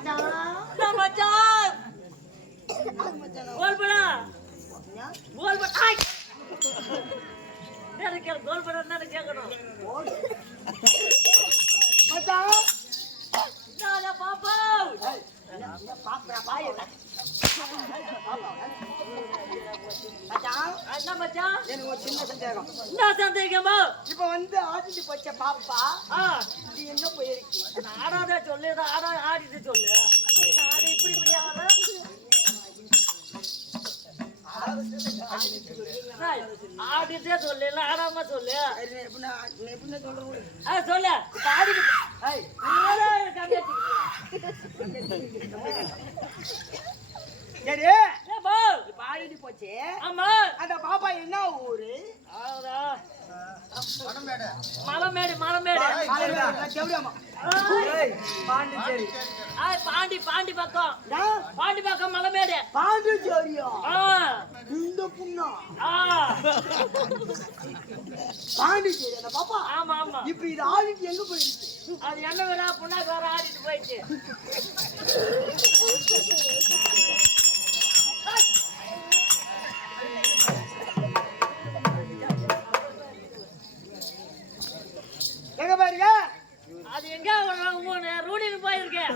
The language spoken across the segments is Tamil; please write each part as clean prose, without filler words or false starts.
மச்சான் கோல் படா கோல் படா எனக்கு கோல் படா தான் கேட்கணும் மச்சான் நான் பாப்பா பாப்பா பாய் மச்சான் என்ன மச்சான் எனக்கு ஒரு சின்ன சந்தேகம். என்ன சந்தேகமா? இப்ப வந்து ஆடிட்டு போச்ச பாப்பா இது என்ன போயிருக்கு? ஆடாத சொல்லு ஆடிட்டு சொல்லு. நான் இப்படி ஆடிட்டே சொல்லு இல்ல ஆடாம சொல்லு. சொல்லு ஆடிட்டு சரி பாடிட்டு போச்சு. ஆமா அந்த பாப்பா என்ன ஊரு? மலமேடு பாண்டி பக்கம் மலமேடு பாண்டிச்சேரியா? இந்த புண்ணா பாண்டிச்சேரி அந்த பாப்பா? ஆமா ஆமா. இப்ப இது ஆடிட்டு எங்க போயிருக்கு? அது என்ன வேற புண்ணாக்கு வேற ஆடிட்டு போயிடுச்சு. எங்க பாருங்க அது எங்க ரூடின்னு போயிருக்கேன்.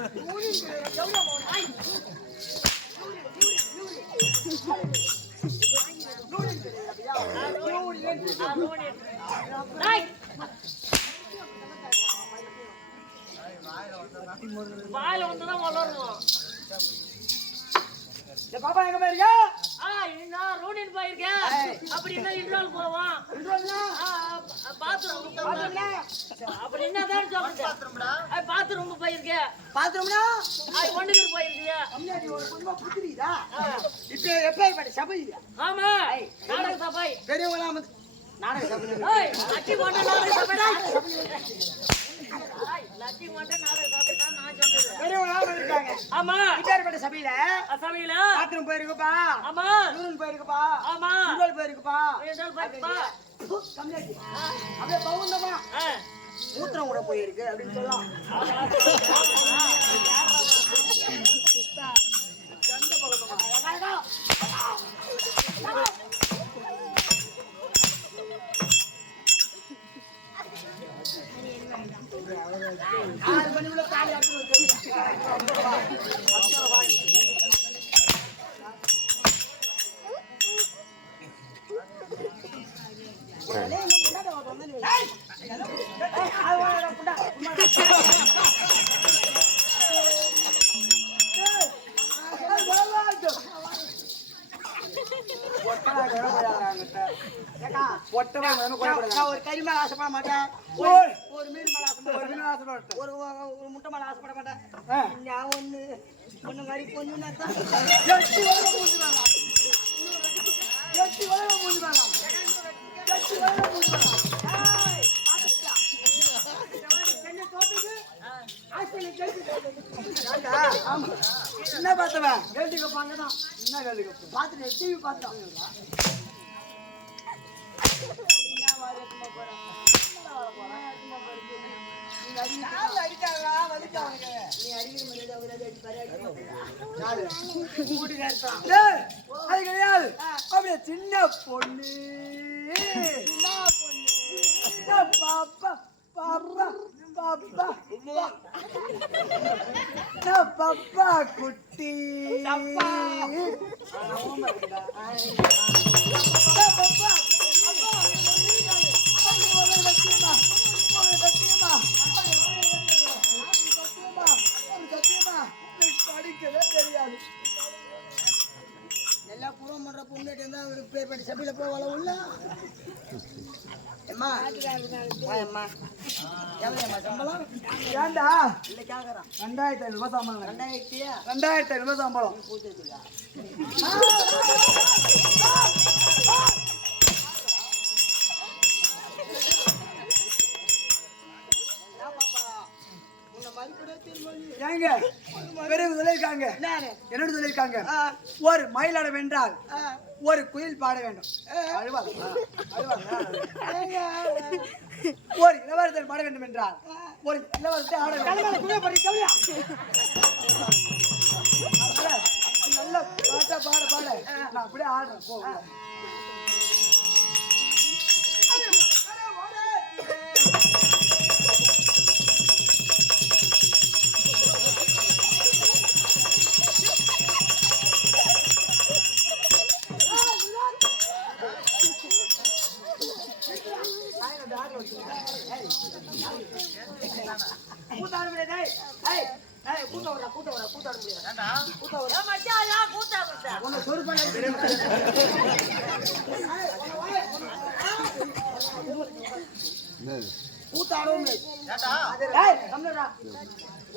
வாயில வந்துதான் வளரணும். பாப்பா எங்க பாருங்க ரூடின்னு போயிருக்கேன். அப்படி என்ன இன்ட்ரோல் போவோம் பாத்ரூம் அப்படி என்னதான் சொல்லுங்க. பாத்ரூம் போயிருக்கேன். பாத்ரூம்னா ஒண்ணுக்கு போயிருக்கியா? இப்ப எப்ப சபை? ஆமா நாடக சபை பெரியவங்களா நாடக சபை. லட்சி போட்ட நாடக சபை லட்சி போட்ட நாடக சபை தான் நான் சொன்னது. பெரியவங்களா இருக்காங்க. ஆமா இப்பேற்பட்ட சபையில பாத்ரூம் போயிருக்குப்பா. ஆமா யூரின் போயிருக்குப்பா. ஆமா இன்டோல் போயிருக்குப்பா. அப்படியே பவுந்தமா மூத்திரம் கூட போயிருக்கு அப்படின்னு சொல்லலாம். ஆறு மணி உள்ள காலி ஒரு கறி மேல ஆசைப்பட மாட்டேன். ஒரு மீன் மேல ஆசைப்பட ஒரு முட்டை மேல ஆசைப்பட மாட்டேன். நான் ஒண்ணு மாதிரி பொண்ணு என்ன பார்த்தவன் வேல்டு கப் அங்கதான். என்ன வேல்டு கப் பார்த்துட்டு டிவி பார்த்தோம். அப்படியே சின்ன பொண்ணு பாப்பா பாப்பா பாப்பா பாப்பா குட்டி படிக்கவே தெரியாது. எல்லா பூர்வம் பண்ற பொண்ணு இருந்தா பேர் சபையில போவாள உள்ள. அம்மா அம்மா எவ்வளோ சம்பளம்? ஏண்டா இல்ல கேக்குறான். 2500 சம்பளம். 2500 சம்பளம். உன்னை மதிக்கூட ஏங்க பெரியவங்க சொல்லியிருக்காங்க, என்னோட சொல்லியிருக்காங்க, ஒரு மயிலாட வென்றால் ஒரு குயில் பாட வேண்டும். ஒரு இளவரசர் பாட வேண்டும் என்றால் ஒரு இளவரசர் ஆட வேண்டும். நல்ல பாட்டா பாட பாட நான் அப்படியே ஆடுறேன். போ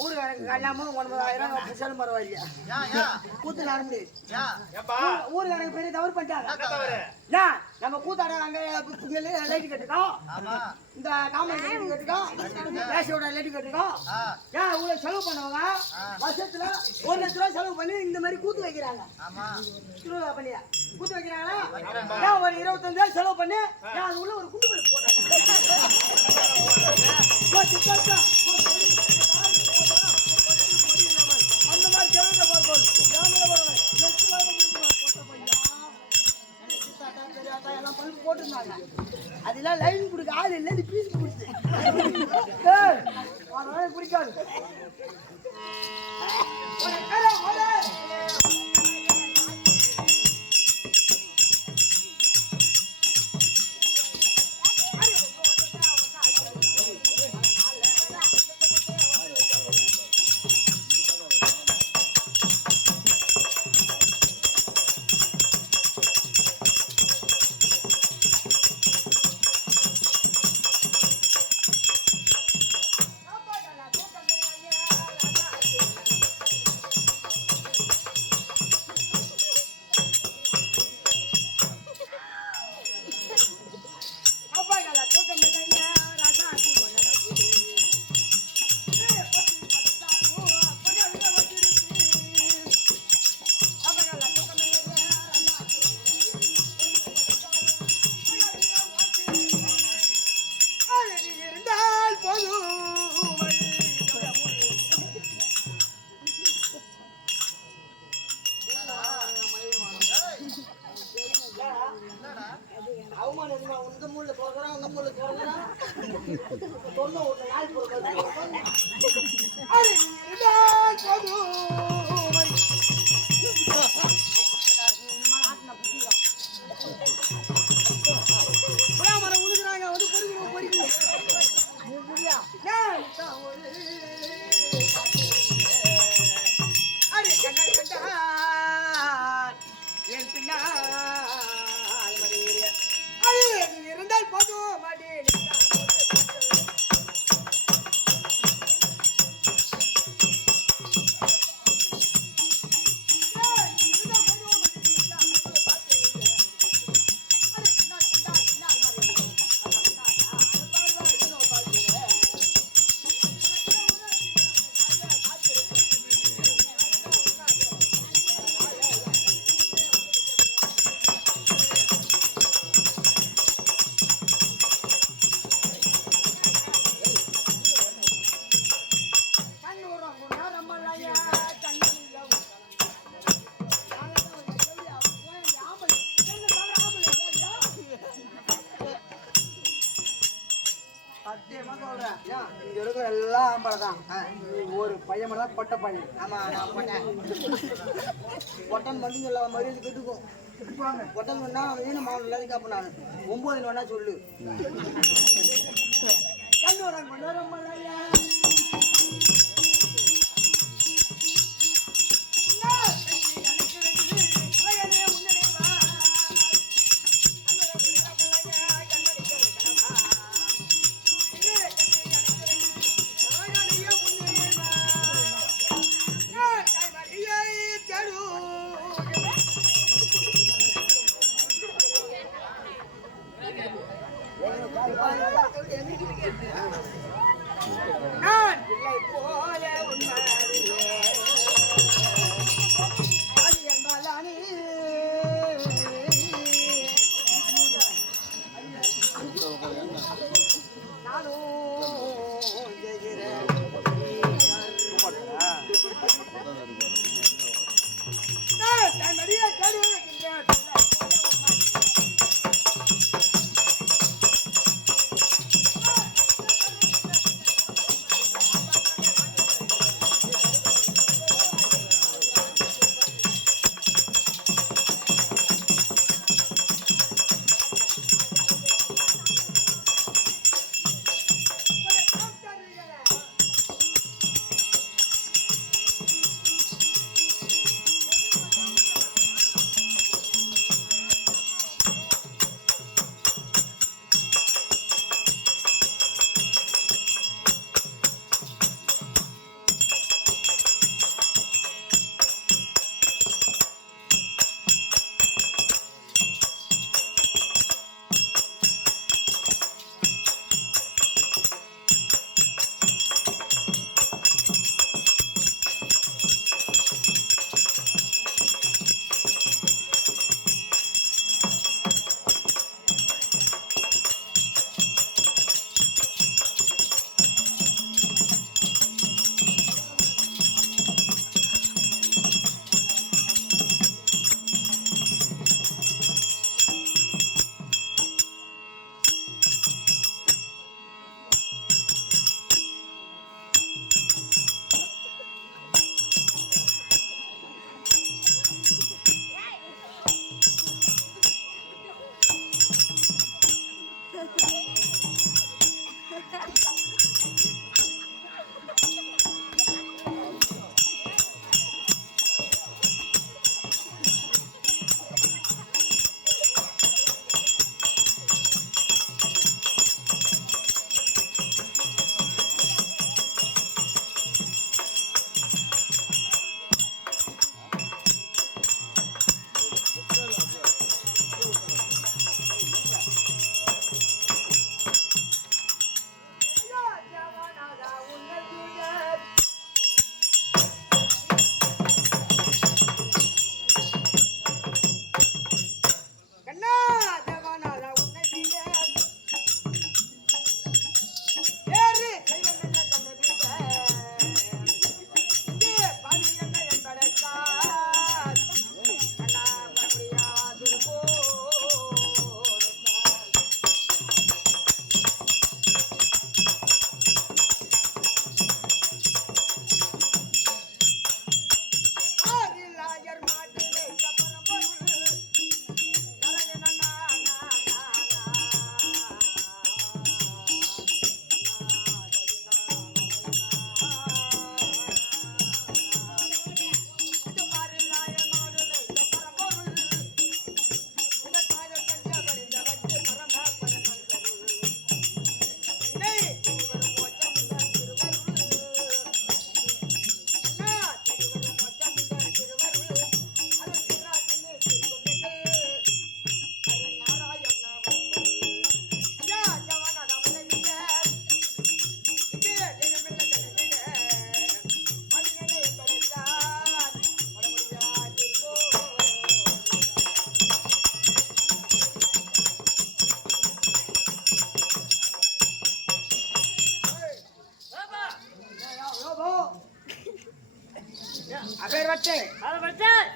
ஊருக்காரங்க கல்யாணம் 9,000 பரவாயில்லையா? கூத்துல ஆரம்பி ஊருக்காரங்க பெரிய தவறு பண்ணிட்டாங்க. நம்ம கூத்தாட அங்க லைட் கட்டுக்கோம், இந்த காமெடி லைட் கட்டுக்கோம், ரேஷோட லைட் கட்டுக்கோம். ஏன் இவ்வளவு செலவு பண்ணுவாங்க? வருஷத்துல 1 லட்ச ரூபாய் செலவு பண்ணி இந்த மாதிரி கூத்து வைக்கிறாங்க. திருவிழா பண்ணியா கூத்து வைக்கிறாங்களா? ஏன் ஒரு 25,000 செலவு பண்ணி ஏன் அது உள்ள ஒரு குண்டு பல்ப் போட்டாங்க. அந்த மாதிரி எல்லாம் பல்ப் போட்டிருந்தாங்க. அதெல்லாம் லைன் கொடுக்க ஆள் இல்லை, நீ பீஸ் கொடுத்து குடிக்காது. இங்க இருக்கிற எல்லாம் ஆம்பளை தான். ஒரு பையன் தான் பொட்டை பையன். ஆமா பொட்டன் பண்ணி சொல்ல மரியாதை கட்டுக்கும். பொட்டன் பண்ணா வீணு மாவட்டம் இல்லாத காப்ப நான் 9 வேணா சொல்லு.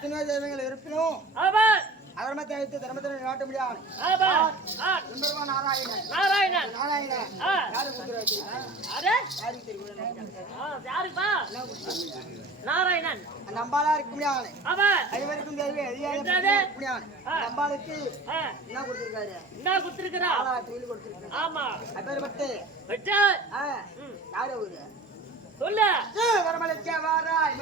சின்ன தெய்வங்கள் இருப்பினும் அவர்மத்தை வைத்து தர்மத்தில் நாட்ட முடியாது. நாராயணன் யாரு குத்துறாரு? நாராயணன் நம்பாலா இருக்க முடியாது. ஐவருக்கும் முடியாது. நம்பாளுக்கு என்ன கொடுத்திருக்காரு? என்ன கொடுத்திருக்கிறா? கொடுத்திருக்காரு. ஆமா அப்பேற்பட்டு யாரு அவரு? சொல்லு. வரமலைக்க வாராய்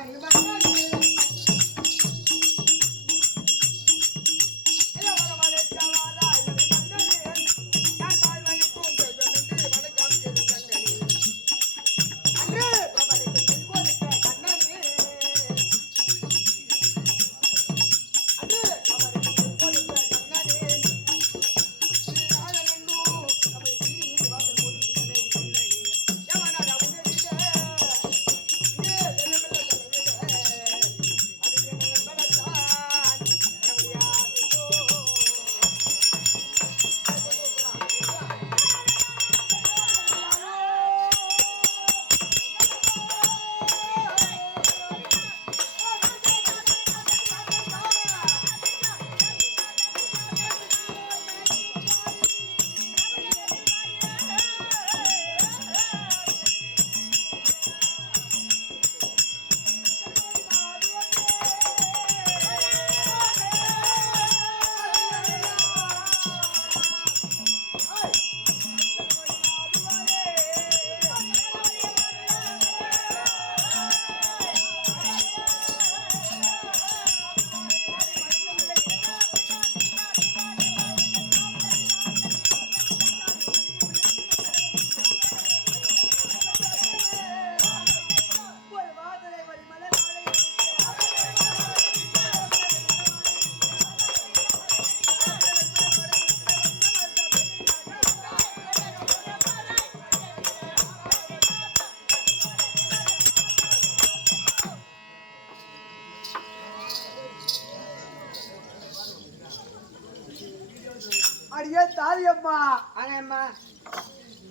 அடியே தாரியம்மா அம்மா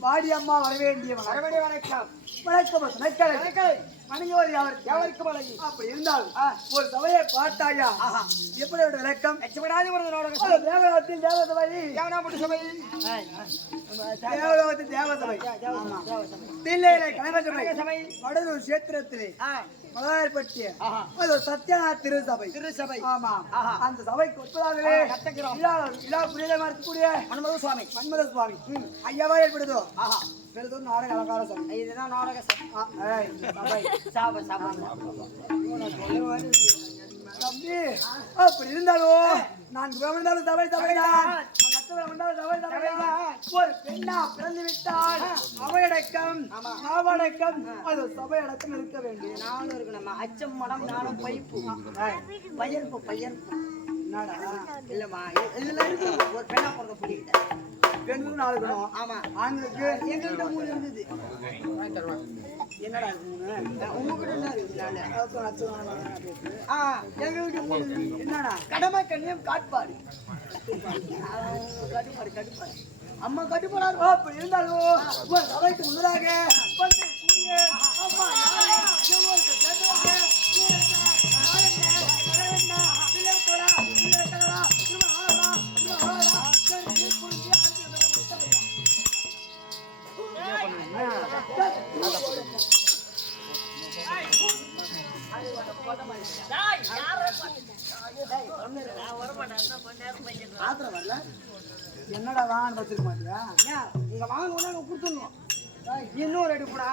வாடியம்மா வரவேண்டிய வணக்கம் வணக்கம் வணங்குவது யாவருக்கு வழங்கி அப்படி இருந்தாலும் ஒரு சபையை பார்த்தாயா எப்படி ஒரு விளக்கம் தேவலோகத்தில் தேவசபை தேவலோகத்தில் தேவசபை தில்லையிலே கனகசபை வடலூர் கஷேத்திரத்திலே மகாற்பட்டிய அது சத்யநாத் திருசபை ஆமா அந்த சபைக்கு ஒப்பதாகவே விழா புரியமா இருக்கக்கூடிய மன்மத சுவாமி ஐயாவா ஏற்படுதோ பெருதும் நாடக அலங்கார சபை இதுதான் நாடக தம்பி அப்படி இருந்தாலும் நான் சபை ஒரு பெண்ணா பிறந்து விட்டால் அவையடக்கம் நாவடக்கம் அது சபை அடக்கம் இருக்க வேண்டிய நானும் இருக்கணும் அச்சம் மடம் நானும் பையர்ப்பு என்னடா இல்லம்மா இதுல இருக்கு ஒரு பெண்ணா பிறந்த புரியுது பெண்களுக்கு 4 இருக்கணும் ஆமா ஆண்களுக்கு எங்கள்கிட்ட 3 இருந்தது என்னடா உங்ககிட்ட என்ன இருக்கு எங்கள்கிட்ட 3 என்னடா கடமை கண்ணியம் காட்பாடு கட்டுப்பாடு அம்மா கட்டுப்பாடு அப்படி இருந்தாலும் சபைக்கு முன்னதாக என்னடா வாங்க வச்சிருக்க மாட்டியா நீங்க வாங்க கொடுத்துடணும் இன்னும் ரெடி போடா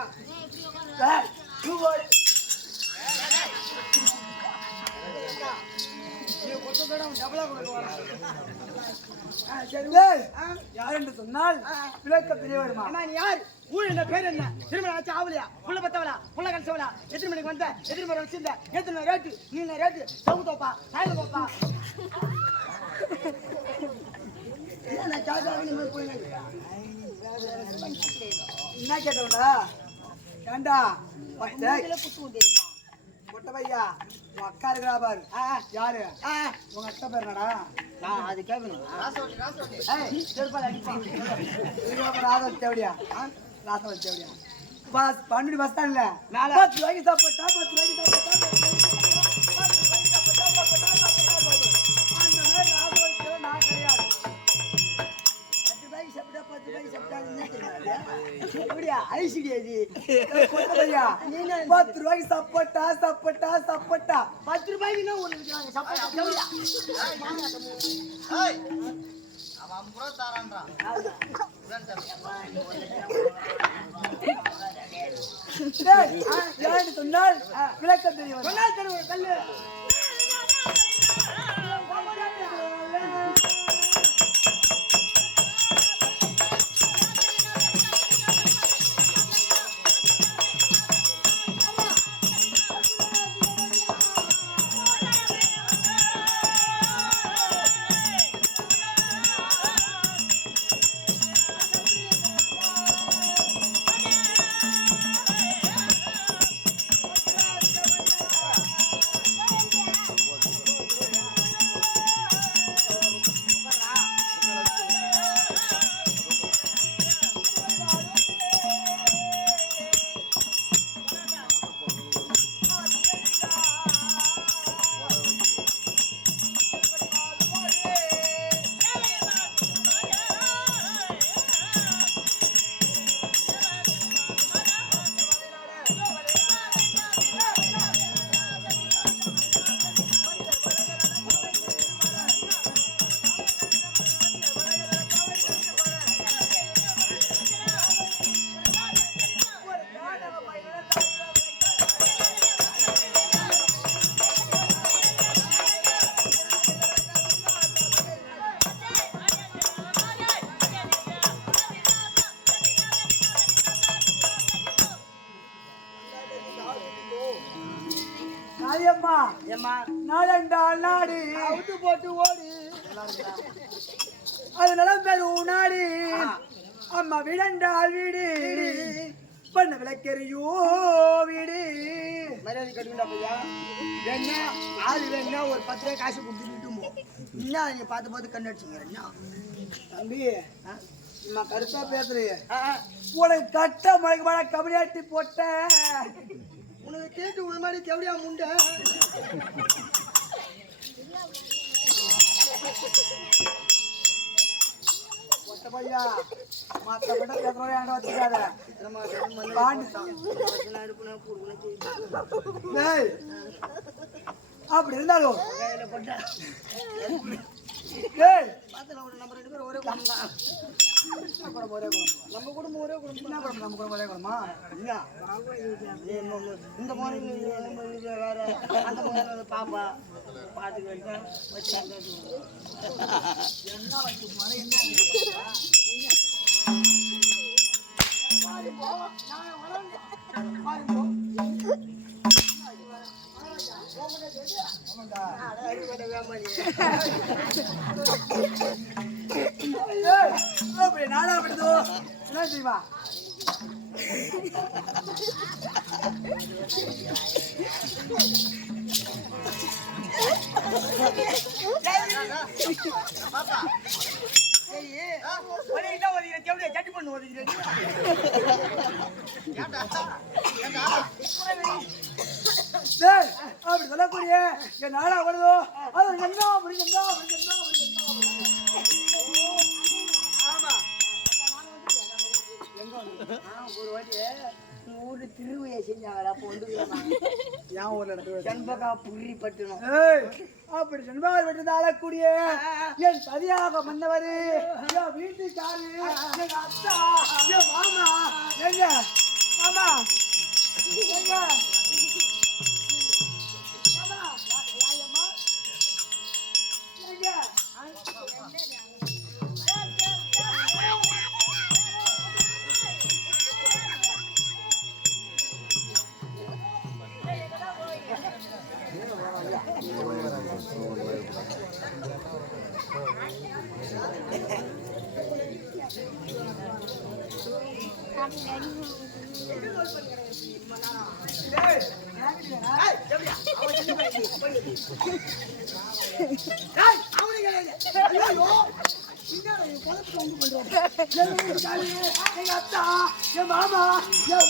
யார் என்று சொன்னால் விளக்க தெரிய வருமா யார் ஊர் என்ன பேர் என்ன திருமணம் ஆச்சு ஆவலியா புள்ள பத்தவளா புள்ள கழிச்சவளா எத்தனை மணிக்கு வந்த எத்தனை மணி வச்சிருந்த எத்தனை ரேட்டு நீ ரேட்டு சவுக்கு தோப்பா சாயல தோப்பா என்ன கேட்டா ஏண்டா பொட்டவையா உன் அக்கா இருக்கிறா பாரு யாரு உங்க அக்கா பேர் என்னடா அது கேட்கணும் ராசவல் தேவடியா பன்னெண்டு பஸ் ஸ்டாண்ட்ல 10 ரூபாய்க்கு சாப்பிட்டா 10 ரூபாய்க்கு சாப்பிட்டா எப்படியா ஐசிடி அது கொத்தவையா 10 ரூபாய்க்கு சப்போட்டா சப்போட்டா சப்போட்டா 10 ரூபாய்க்கு ஒண்ணு விக்கிறாங்க சப்போட்டா எப்படியா ஏய் அவன் புற தாரான்றான் ஏன்னு சொன்னால் விளக்கம் தெரியும் சொன்னால் தருவ கல்லு காளியம்மா ஏம்மா நாளண்டா நாடு அவுத்து போட்டு ஓடு அது நலம் பெறும் நாடு அம்மா விடண்டால் வீடு பண்ண விளக்கெறியோ வீடு மரியாதை கட்டுங்கடா பையா வேணா ஆளு வேணா ஒரு 10 ரூபாய் காசு கொடுத்துட்டு போ என்ன நீங்க பார்த்து கண்ணு அடிச்சுங்க தம்பி நான் கருத்தா பேசுறேன் உனக்கு கட்ட மழைக்கு மழை கபடியாட்டி போட்ட உனக்கு கேட்டு ஒரு மாதிரி தேவையா முண்டை பையா மத்த கிட்ட பேசுறோம் ஏன்டா வச்சுக்காத அப்படி இருந்தாலும் ஒரே குடும்பம் நம்ம குடும்பம் ஒரே குடும்பம் என்ன குடும்பம் நம்ம குடும்பம் ஒரே குடும்பமா இந்த மாதிரி வேற அந்த மாதிரி பாப்பா பாத்துக்கு வச்சு என்ன வச்சு என்ன நானா அப்படிதோ என்ன செய்வா சட்டி பண்ணு ஒதுக்கிறேன் அப்படி சொல்லக்கூடிய என் நாளா வருதோ அது என்ன ஒரு வாட்டி ஊரு திருவையை செஞ்சாங்களா அப்போ வந்து என் ஊர்ல செண்பகா புரி பட்டணும் அப்படி செண்பகா வெட்டு ஆளக்கூடிய என் பதியாக வந்தவர் என் வீட்டுக்காரு எங்க அத்தா என் மாமா எங்க மாமா எங்க எங்க அத்தா என் மாமா என்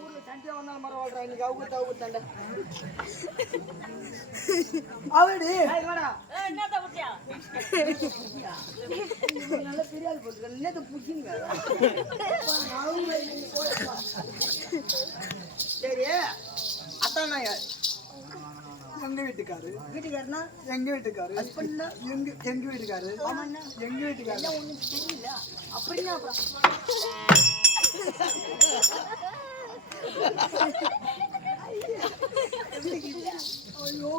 ஊர்ல சண்டே வந்தாலும் மரம் வாழ்றாங்க எனக்கு அவுக்கு தண்டை அவடி என்னத்த புட்டியா நல்ல பெரியாள் போட்டு என்னது புடிச்சுங்க சரி அத்தான் எங்க வீட்டுக்காரு வீட்டுக்காரனா எங்க வீட்டுக்காரு ஹஸ்பண்ட்னா எங்க வீட்டுக்காரு எங்க வீட்டுக்காரு ஒண்ணும் தெரியல அப்படின்னா ஐயோ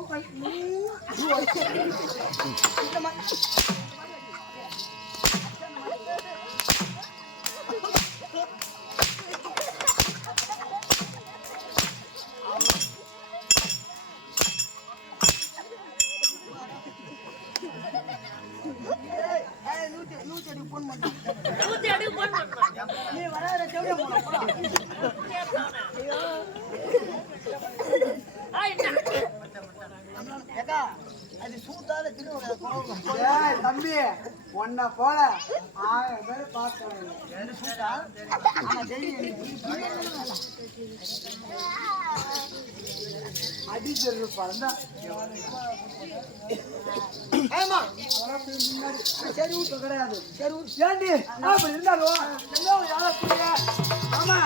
நூத்தி அடி போன் பண்றான் நீ வராத செவடியா போனா ஏக்கா அது சூத்தால திரும்ப ஏய் தம்பி உன்னை போல 1000 பேர் பார்த்தவங்க சூத்தா ஆமா தெரியும் அடிச்சிரு பறந்தா ஆமா முன்னாடி சரி வீட்டு கிடையாது சரி ஏண்டி அப்படி இருந்தாலும் என்ன யாரா புரிய ஆமா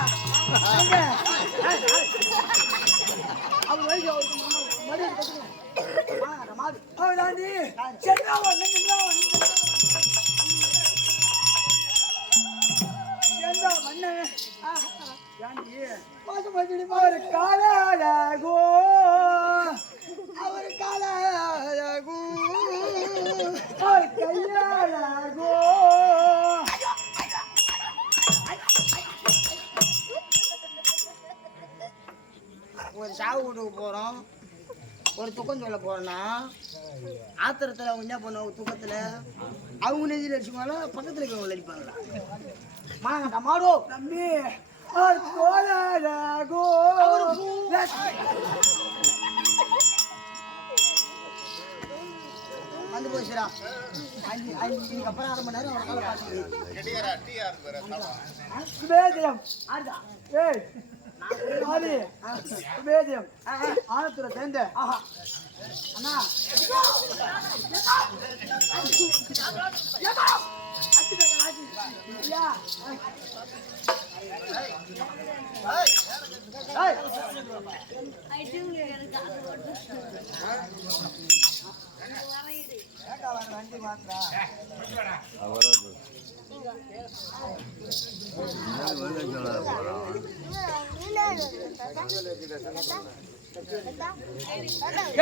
அவர் வயசு அவருக்கு மரியாதை கட்டுங்க அவளாண்டி சென்னா ஒண்ணு சென்னா மண்ணு ஏண்டி அவர் காலாகோ அவர் காலாகோ அவர் கையாகோ ஒரு சாவு வீட்டுக்கு போறோம் ஒரு துக்கம் சொல்ல போறோம்னா ஆத்திரத்துல அவங்க என்ன பண்ணுவாங்க துக்கத்துல அவங்க நெஞ்சில் அடிச்சுப்பாங்களா பக்கத்துல இருக்கவங்க அடிப்பாங்களா மாங்கட்டா மாடோ தம்பி அவர் கோலாகோ வந்து போச்சுடா இன்னைக்கு அப்புறம் 1/2 மணி நேரம் அவர் காலை பார்த்து சுபேஜயம் ஏய் ஆதி சுபேஜயம் ஆனத்துல சேர்ந்த ஆஹா அண்ணா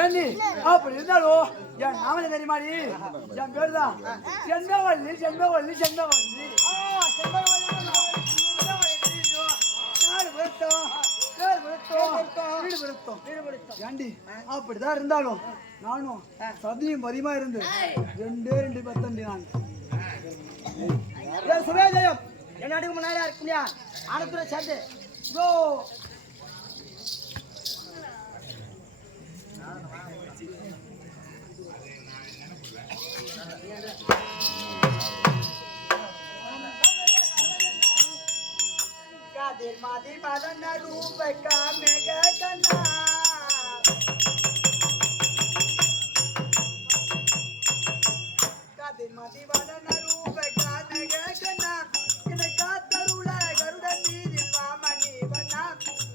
ஏண்டி அப்படி இருந்தாலும் என் நாமளே தெரியுமாடி என் பேர் தான் செந்தவள்ளி செந்தவள்ளி செந்தவள்ளி அப்படிதான் இருந்தாலும் நானும் சதியும் பதியமா இருந்து 2 பத்தண்டி நான் சுபேஜயம் என்ன அடிக்க முன்னாடி இருக்குல்லையா ஆனத்துல சேர்த்து கோ காதிர் மாதி மதன ரூபக்கா மேகனா காதிர் மாதி மதன ரூபக்கா மேகனா இத காத்தருள கருடன் மீதில் வாமணி வண்ணா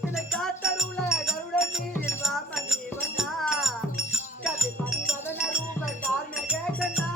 இத காத்தருள கருடன் மீதில் வாமணி வண்ணா காதிர் மாதி மதன ரூபக்கா மேகனா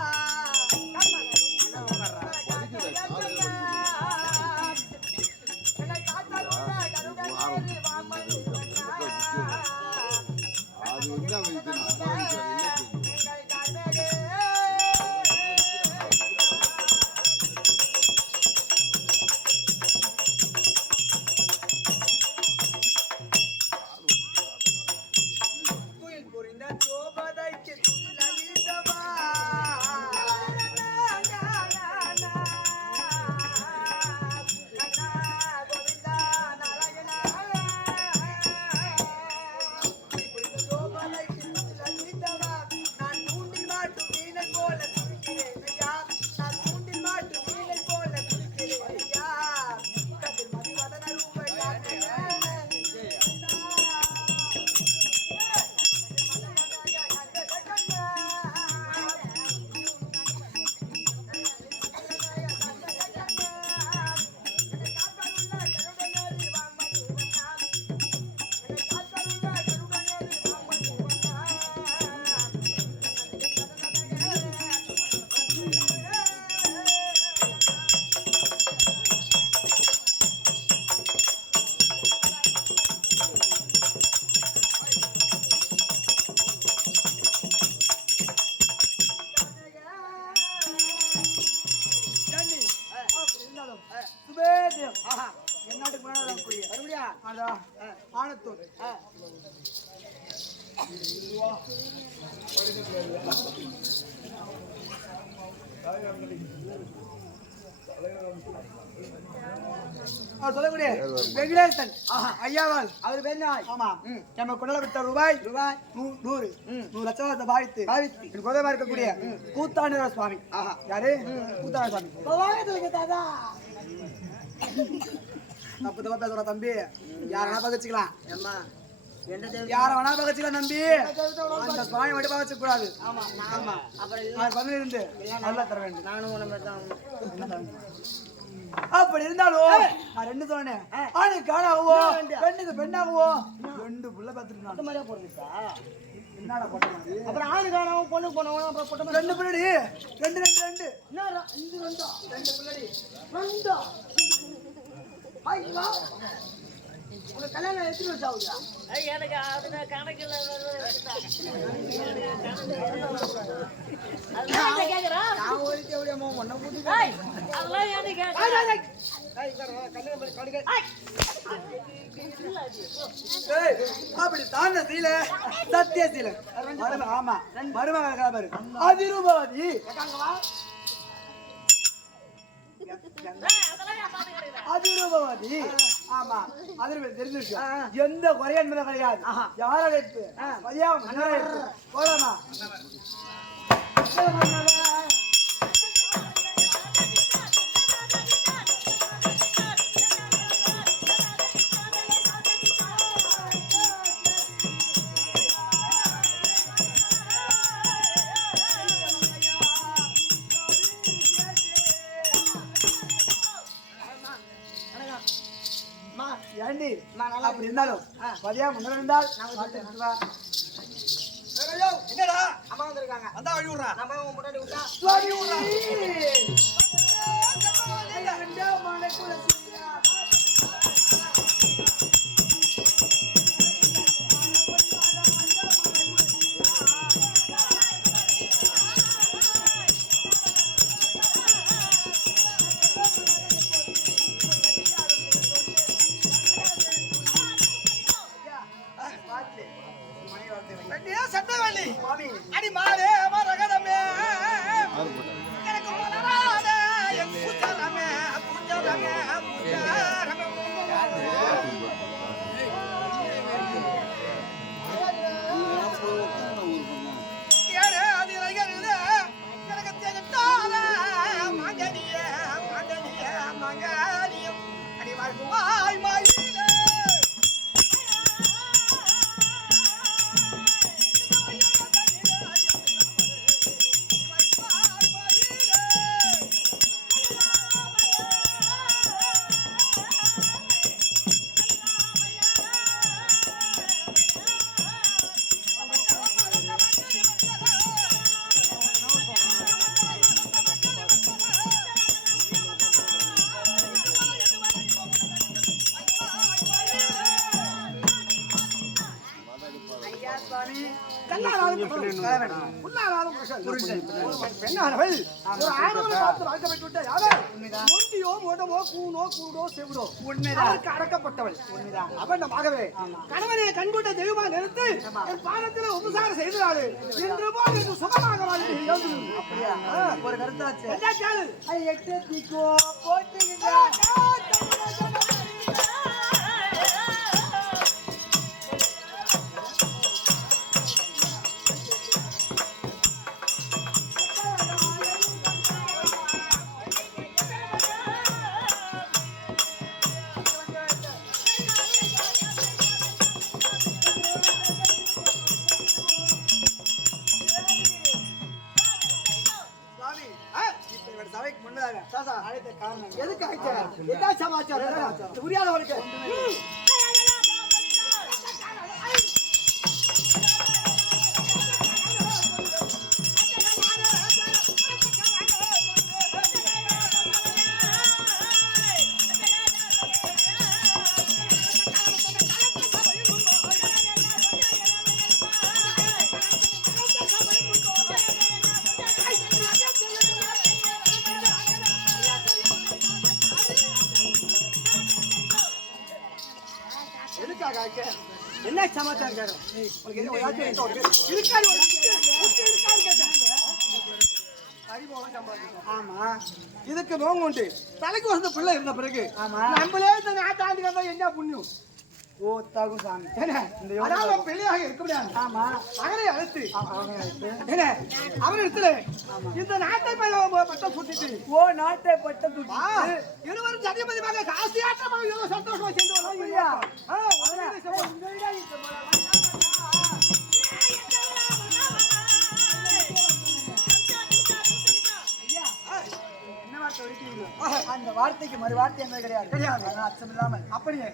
என்னாட்டுக்கு முன்னாடி கூடிய மறுபடியா ஆனத்தூர் சொல்லக்கூடிய வெங்கடேசன் ஐயாவால் அவர் பேர் ஆமா நம்ம கொண்டல விட்ட ரூபாய் 100 லட்சம் பாவித்து கோதமா இருக்கக்கூடிய கூத்தாண்டவர் சுவாமி யாரு கூத்தாண்டவர் சுவாமி தாதா தப்பு தப்பா பேசுற தம்பி யாரா பகச்சுக்கலாம் ஏம்மா யார வேணா பகச்சுக்கலாம் தம்பி அந்த சுவாமி மட்டும் பகச்ச கூடாது ஆமா ஆமா அப்புறம் பதில் இருந்து நல்லா தர வேண்டும் நானும் அப்படி இருந்தாலும் நான் 2 சொன்னேன் ஆணுக்கு ஆணாகவோ பெண்ணுக்கு பெண்ணாகவோ 2 புள்ள பார்த்துட்டு மாதிரியா போறீங்க என்னடா போட்டது அப்புறம் ஆணுக்கு ஆணாவும் பொண்ணு போனவங்க அப்புறம் போட்ட 2 புள்ளடி 2 என்ன இது 2 புள்ளடி 2 ஐயா உனக்கு கல்யாணம் எத்தனை வருஷம் ஆகுதா எனக்கு அதுல கணக்குல அதான் கேக்குறேன் நான் ஒருத்தி எப்படியோ ஒண்ணு கூட்டி அதெல்லாம் எனக்கு கேக்குறேன் அப்படி தாண்ட சீல சத்திய சீல ஆமா மருமக அதிருபாதி அதிருபாதி ஆமா அதிர்வு தெரிஞ்சிருச்சு எந்த குறைய என்பது கிடையாது யார வைத்து மதியம் போலாமா ஏண்டி அப்படி இருந்தாலும் மதியம் முன்ன இருந்தால் என்னடா அம்மா வந்திருக்காங்க வந்தா வழி விடுறா நம்ம முன்னாடி விட்டா வழி விடுறா அடி மாலே மரகதமே எனக்கு மனராத என் புத்தரமே புத்தரமே ஏழே அதிரைகளில் எனக்கு திகட்டாத மங்கனிய மங்கனிய மங்கனியம் அடி வாழ்வாய் மாயிலே பெண்ணானவள் ஒரு ஆடவனை பார்த்து வாழ்க்கப்பட்டு விட்டால் யார் ஒன்றியோ மோடமோ கூனோ கூடோ செவிடோ உண்மைதான் அடக்கப்பட்டவள் உண்மைதான் அபண்டமாகவே கணவனை கண்கூட்ட தெய்வமா நிறுத்து என் பாதத்தில் உபசாரம் செய்தாரு என்று போல் என்று சுகமாக வாழ்ந்து அப்படியா ஒரு கருத்தாச்சு எட்டோ போட்டுகின்ற எதுக்கு ஆயிடுச்சு என்ன சமாச்சாரம் புரியாதவனுக்கு எதுக்காக என்ன சமாச்சாரம் கேட்கறேன் உனக்கு என்ன இருக்காது இருக்காது கேட்டேன் ஆமா இதுக்கு நோங்க உண்டு தலைக்கு வந்த பிள்ளை இருந்த பிறகு ஆமா நம்மளே இந்த நாட்டாண்டுగా என்ன புண்ணியம் ஓ தாகு சாமி அதாவது பிள்ளையாக இருக்க முடியாது ஆமா அவரை அழைத்து என்ன அவர் இடத்துல இந்த நாட்டை பட்டம் சுட்டிட்டு ஓ நாட்டை பட்டம் சுட்டி இருவரும் ஜனமதிமாக காசி ஆட்டமாக எவ்வளவு சந்தோஷமா சேர்ந்து வரோம் இல்லையா அந்த வார்த்தைக்கு மறு வார்த்தை என்ன கிடையாது அச்சம் இல்லாமல் அப்படியே